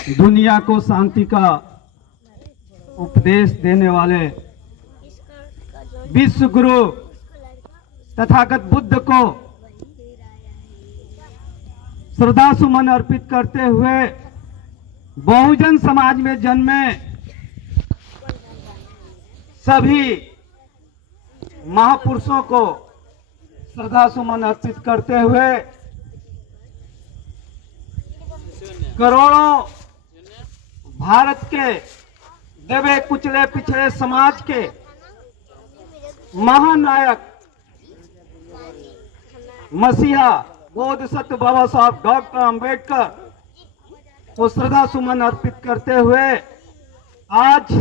दुनिया को शांति का उपदेश देने वाले विश्व गुरु तथागत बुद्ध को श्रद्धा सुमन अर्पित करते हुए बहुजन समाज में जन्मे सभी महापुरुषों को श्रद्धा सुमन अर्पित करते हुए करोड़ों भारत के दबे कुचले पिछड़े समाज के महानायक मसीहा बोधिसत्व बाबा साहब डॉक्टर अंबेडकर को श्रद्धा सुमन अर्पित करते हुए आज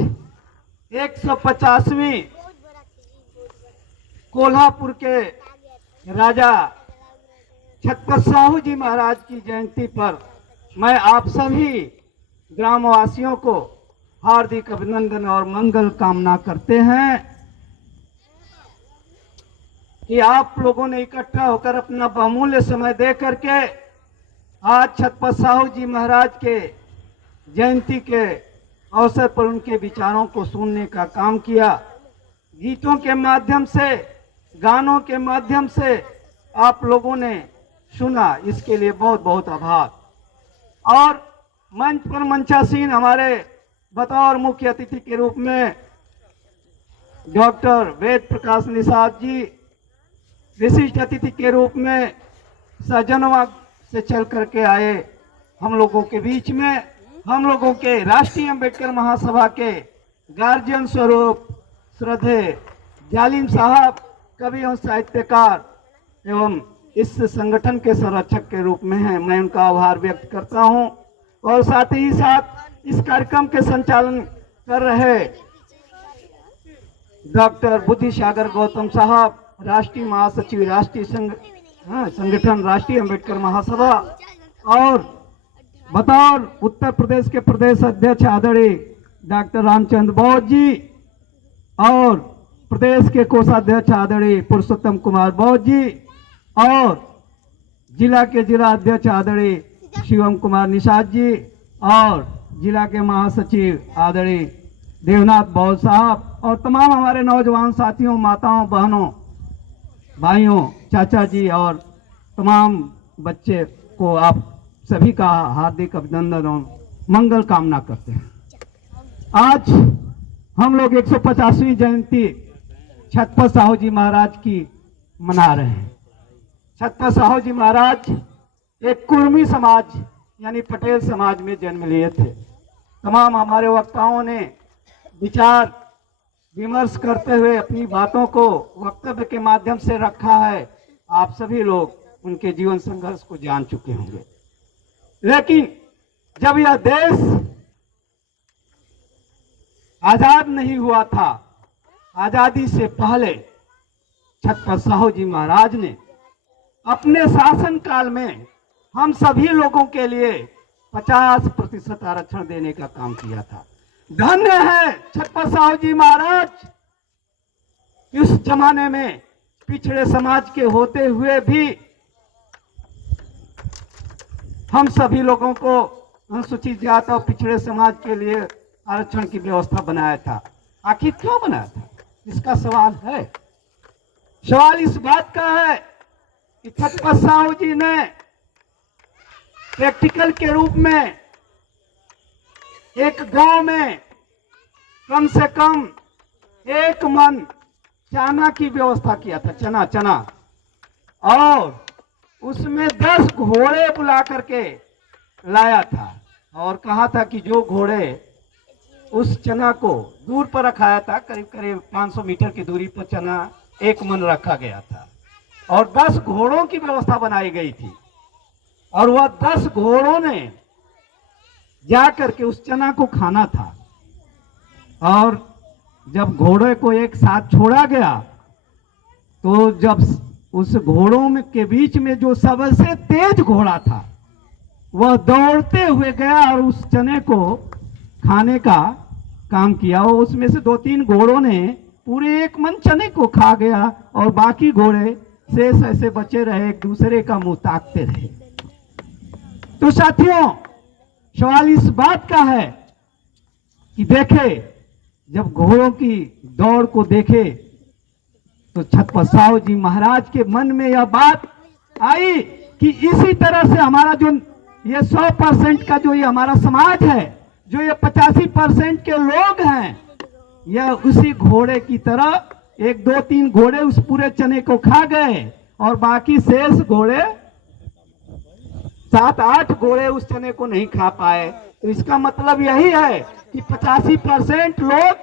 150वीं कोल्हापुर के राजा छत्रपति साहू जी महाराज की जयंती पर मैं आप सभी ग्रामवासियों को हार्दिक अभिनंदन और मंगल कामना करते हैं कि आप लोगों ने इकट्ठा होकर अपना बहुमूल्य समय दे करके आज छत्रपति साहू जी महाराज के जयंती के अवसर पर उनके विचारों को सुनने का काम किया। गीतों के माध्यम से, गानों के माध्यम से आप लोगों ने सुना, इसके लिए बहुत बहुत आभार। और मंच पर मंचासीन हमारे बतौर मुख्य अतिथि के रूप में डॉक्टर वेद प्रकाश निषाद जी, विशिष्ट अतिथि के रूप में सजनवा से चल करके आए हम लोगों के बीच में, हम लोगों के राष्ट्रीय अंबेडकर महासभा के गार्जियन स्वरूप श्रद्धे जालिम साहब, कवि एवं साहित्यकार एवं इस संगठन के संरक्षक के रूप में हैं। मैं उनका आभार व्यक्त करता हूं। और साथ ही साथ इस कार्यक्रम के संचालन कर रहे डॉक्टर बुद्धिसागर गौतम साहब, राष्ट्रीय महासचिव, राष्ट्रीय संगठन राष्ट्रीय अंबेडकर महासभा, और बतौर उत्तर प्रदेश के प्रदेश अध्यक्ष आदरणीय डॉक्टर रामचंद्र बौद्ध जी, और प्रदेश के कोषाध्यक्ष आदरणीय पुरुषोत्तम कुमार बौद्ध जी, और जिला के जिला अध्यक्ष आदरणीय शिवम कुमार निषाद जी, और जिला के महासचिव आदरणीय देवनाथ बौद्ध साहब, और तमाम हमारे नौजवान साथियों, माताओं, बहनों, भाइयों, चाचा जी और तमाम बच्चे को आप सभी का हार्दिक अभिनंदन और मंगल कामना करते हैं। आज हम लोग 150वीं जयंती छत्रपति साहू जी महाराज की मना रहे हैं। छत्रपति साहू जी महाराज एक कुर्मी समाज यानी पटेल समाज में जन्म लिए थे। तमाम हमारे वक्ताओं ने विचार विमर्श करते हुए अपनी बातों को वक्तव्य के माध्यम से रखा है। आप सभी लोग उनके जीवन संघर्ष को जान चुके होंगे। लेकिन जब यह देश आजाद नहीं हुआ था, आजादी से पहले छत्रपति साहू जी महाराज ने अपने शासन काल में हम सभी लोगों के लिए 50% आरक्षण देने का काम किया था। धन्य है छत्रपति साहू जी महाराज, उस जमाने में पिछड़े समाज के होते हुए भी हम सभी लोगों को अनुसूचित जाति और पिछड़े समाज के लिए आरक्षण की व्यवस्था बनाया था। आखिर क्यों बनाया था, इसका सवाल है। सवाल इस बात का है कि छत्रपति साहू जी ने प्रैक्टिकल के रूप में एक गांव में कम से कम 1 मन चना की व्यवस्था किया था, चना, और उसमें 10 घोड़े बुला करके लाया था, और कहा था कि जो घोड़े उस चना को दूर पर रखाया था, करीब करीब 500 मीटर की दूरी पर चना 1 मन रखा गया था, और 10 घोड़ों की व्यवस्था बनाई गई थी, और वह 10 घोड़ों ने जाकर के उस चना को खाना था। और जब घोड़े को एक साथ छोड़ा गया तो जब उस घोड़ों में के बीच में जो सबसे तेज घोड़ा था वह दौड़ते हुए गया और उस चने को खाने का काम किया, और उसमें से 2-3 घोड़ों ने पूरे 1 मन चने को खा गया, और बाकी घोड़े शेष ऐसे बचे रहे, एक दूसरे का मुंह ताकते रहे। तो साथियों, सवाल इस बात का है कि देखे, जब घोड़ों की दौड़ को देखे तो छत्रपति साहू जी महाराज के मन में यह बात आई कि इसी तरह से हमारा जो ये 100% का जो ये हमारा समाज है, जो ये 85% के लोग हैं, यह उसी घोड़े की तरह 1 2 3 घोड़े उस पूरे चने को खा गए और बाकी शेष घोड़े 7 8 घोड़े उस चने को नहीं खा पाए। तो इसका मतलब यही है कि 85% लोग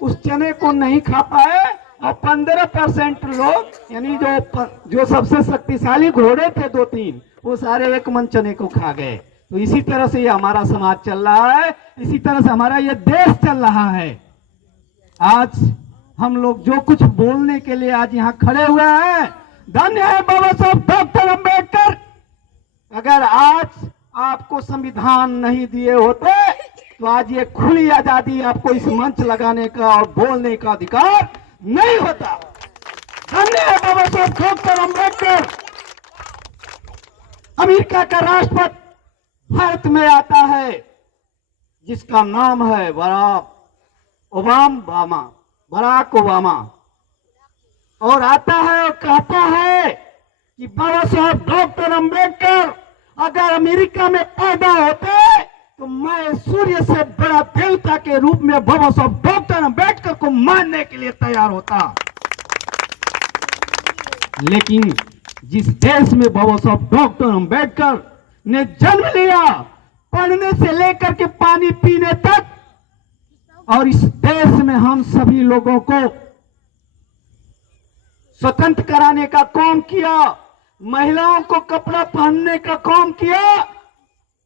उस चने को नहीं खा पाए और 15% लोग, यानी जो सबसे शक्तिशाली घोड़े थे 2 3, वो सारे एक मन चने को खा गए। तो इसी तरह से ये हमारा समाज चल रहा है, इसी तरह से हमारा ये देश चल रहा है। आज हम लोग जो कुछ बोलने के लिए आज यहाँ खड़े हुए हैं, धन्य है बाबा साहब डॉक्टर अंबेडकर। अगर आज आपको संविधान नहीं दिए होते तो आज ये खुली आजादी, आपको इस मंच लगाने का और बोलने का अधिकार नहीं होता। धन्य है बाबा साहब डॉक्टर अंबेडकर। अमेरिका का राष्ट्रपति भारत में आता है जिसका नाम है बराक ओबामा, और आता है और कहता है कि बाबा साहब डॉक्टर अंबेडकर अगर अमेरिका में पैदा होते तो मैं सूर्य से बड़ा देवता के रूप में बाबा साहब डॉक्टर अंबेडकर को मानने के लिए तैयार होता। लेकिन जिस देश में बाबा साहब डॉक्टर अंबेडकर ने जन्म लिया, पढ़ने से लेकर के पानी पीने तक, और इस देश में हम सभी लोगों को स्वतंत्र कराने का काम किया, महिलाओं को कपड़ा पहनने का काम किया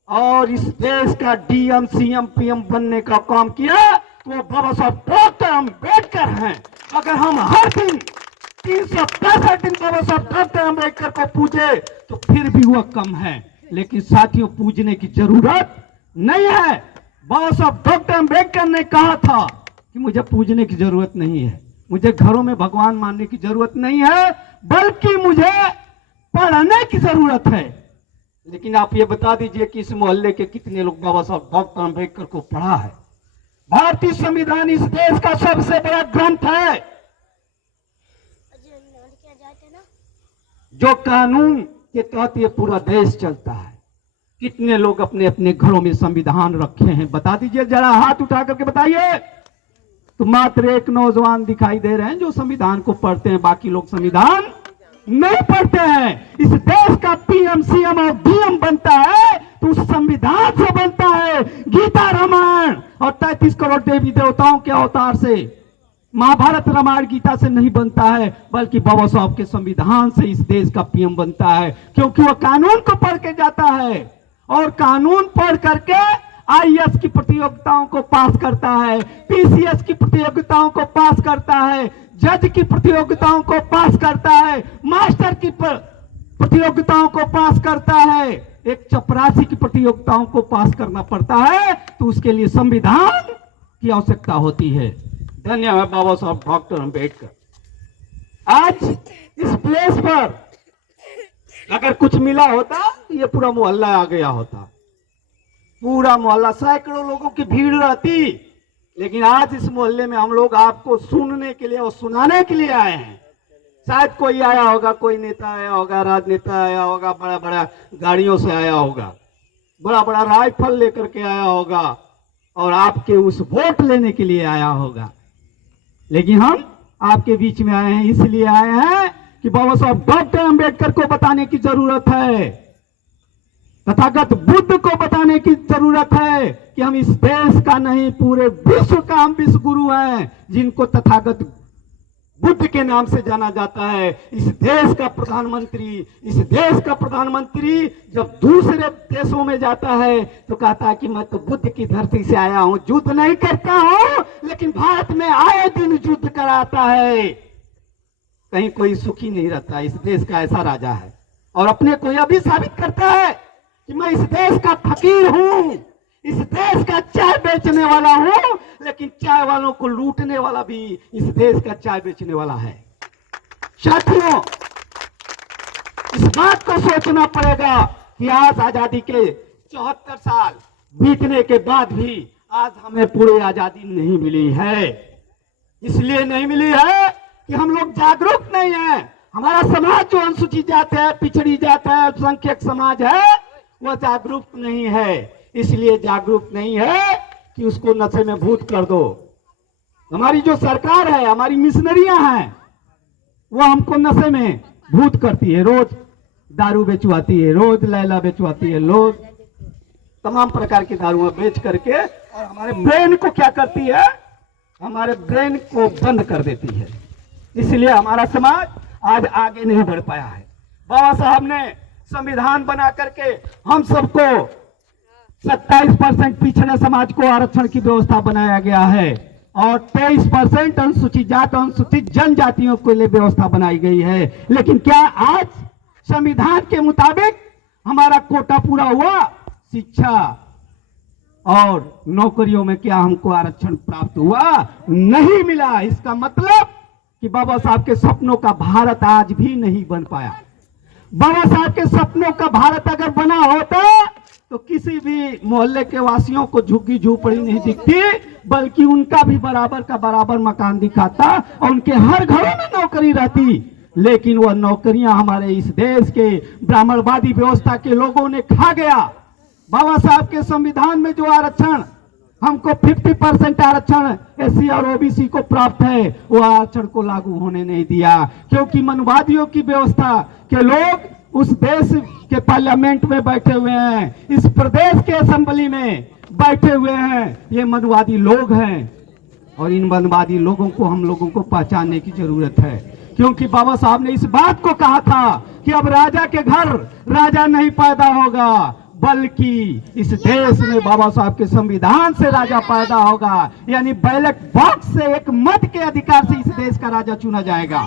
और इस देश का डीएम सीएम पीएम बनने का काम किया, तो वो बाबा साहब डॉक्टर अंबेडकर हैं। अगर हम हर दिन 365 दिन बाबा साहब डॉक्टर अंबेडकर को पूजे तो फिर भी वह कम है। लेकिन साथियों, पूजने की जरूरत नहीं है। बाबा साहब डॉक्टर अंबेडकर ने कहा था कि मुझे पूजने की जरूरत नहीं है, मुझे घरों में भगवान मानने की जरूरत नहीं है, बल्कि मुझे पढ़ने की जरूरत है। लेकिन आप ये बता दीजिए कि इस मोहल्ले के कितने लोग बाबा साहब डॉक्टर अंबेडकर को पढ़ा है? भारतीय संविधान इस देश का सबसे बड़ा ग्रंथ है, जो कानून के तहत ये पूरा देश चलता है। कितने लोग अपने अपने घरों में संविधान रखे हैं? बता दीजिए, जरा हाथ उठा करके बताइए। तो मात्र एक नौजवान दिखाई दे रहे हैं जो संविधान को पढ़ते हैं, बाकी लोग संविधान नहीं पढ़ते हैं। इस देश का पीएम सीएम और डीएम बनता है तो उस संविधान से बनता है, गीता रामायण और 33 करोड़ देवी देवताओं के अवतार से। महाभारत रामायण गीता से नहीं बनता है, बल्कि बाबा साहब के संविधान से इस देश का पीएम बनता है, क्योंकि वह कानून को पढ़ के जाता है और कानून पढ़ करके आईएएस की प्रतियोगिताओं को पास करता है, पीसीएस की प्रतियोगिताओं को पास करता है, जज की प्रतियोगिताओं को पास करता है, मास्टर की प्रतियोगिताओं को पास करता है, एक चपरासी की प्रतियोगिताओं को पास करना पड़ता है, तो उसके लिए संविधान की आवश्यकता होती है। धन्यवाद बाबा साहब डॉक्टर अंबेडकर। आज इस प्लेस पर अगर कुछ मिला होता तो ये पूरा मोहल्ला आ गया होता, पूरा मोहल्ला, सैकड़ों लोगों की भीड़ रहती। लेकिन आज इस मोहल्ले में हम लोग आपको सुनने के लिए और सुनाने के लिए आए हैं। शायद कोई आया होगा, कोई नेता आया होगा, राजनेता आया होगा, बड़ा बड़ा गाड़ियों से आया होगा, बड़ा बड़ा राइफल लेकर के आया होगा और आपके उस वोट लेने के लिए आया होगा। लेकिन हम आपके बीच में आए हैं, इसलिए आए हैं कि बाबा साहब डॉक्टर अंबेडकर को बताने की जरूरत है, तथागत बुद्ध को बताने की जरूरत है कि हम इस देश का नहीं, पूरे विश्व का हम विश्व गुरु हैं, जिनको तथागत बुद्ध के नाम से जाना जाता है। इस देश का प्रधानमंत्री जब दूसरे देशों में जाता है तो कहता है कि मैं तो बुद्ध की धरती से आया हूं, युद्ध नहीं करता हूं, लेकिन भारत में आए दिन युद्ध कराता है। कहीं कोई सुखी नहीं रहता। इस देश का ऐसा राजा है और अपने को यह भी साबित करता है कि मैं इस देश का फकीर हूं, इस देश का चाय बेचने वाला हूं, लेकिन चाय वालों को लूटने वाला भी इस देश का चाय बेचने वाला है। साथियों, इस बात को सोचना पड़ेगा कि आज आजादी के 74 साल बीतने के बाद भी आज हमें पूरी आजादी नहीं मिली है। इसलिए नहीं मिली है कि हम लोग जागरूक नहीं है। हमारा समाज जो अनुसूचित जाति है, पिछड़ी जाति है, अल्पसंख्यक समाज है, वह जागरूक नहीं है। इसलिए जागरूक नहीं है कि उसको नशे में भूत कर दो। हमारी जो सरकार है, हमारी मिशनरियां हैं, वो हमको नशे में भूत करती है। रोज दारू बेचवाती है, रोज लैला बेचवाती है, रोज तमाम प्रकार की दारुआं बेच करके और हमारे ब्रेन को क्या करती है, हमारे ब्रेन को बंद कर देती है। इसलिए हमारा समाज आज आगे नहीं बढ़ पाया है। बाबा साहब ने संविधान बना करके हम सबको 27% पिछड़े समाज को आरक्षण की व्यवस्था बनाया गया है और 23% अनुसूचित जाति, अनुसूचित जनजातियों के लिए व्यवस्था बनाई गई है। लेकिन क्या आज संविधान के मुताबिक हमारा कोटा पूरा हुआ? शिक्षा और नौकरियों में क्या हमको आरक्षण प्राप्त हुआ? नहीं मिला। इसका मतलब कि बाबा साहब के सपनों का भारत आज भी नहीं बन पाया। बाबा साहब के सपनों का भारत अगर बना होता तो किसी भी मोहल्ले के वासियों को झुग्गी झोपड़ी नहीं दिखती, बल्कि उनका भी बराबर का बराबर मकान दिखाता और उनके हर घरों में नौकरी रहती। लेकिन वह नौकरियां हमारे इस देश के ब्राह्मणवादी व्यवस्था के लोगों ने खा गया। बाबा साहब के संविधान में जो आरक्षण हमको 50% आरक्षण एससी और ओबीसी को प्राप्त है, वो आरक्षण को लागू होने नहीं दिया, क्योंकि मनवादियों की व्यवस्था के लोग उस देश के पार्लियामेंट में बैठे हुए हैं, इस प्रदेश के असेंबली में बैठे हुए हैं। ये मनवादी लोग हैं और इन मनवादी लोगों को हम लोगों को पहचानने की जरूरत है, क्योंकि बाबा साहब ने इस बात को कहा था कि अब राजा के घर राजा नहीं पैदा होगा, बल्कि इस देश में बाबा साहब के संविधान से राजा पैदा होगा। यानी बैलेट बॉक्स से एक मत के अधिकार से इस देश का राजा चुना जाएगा।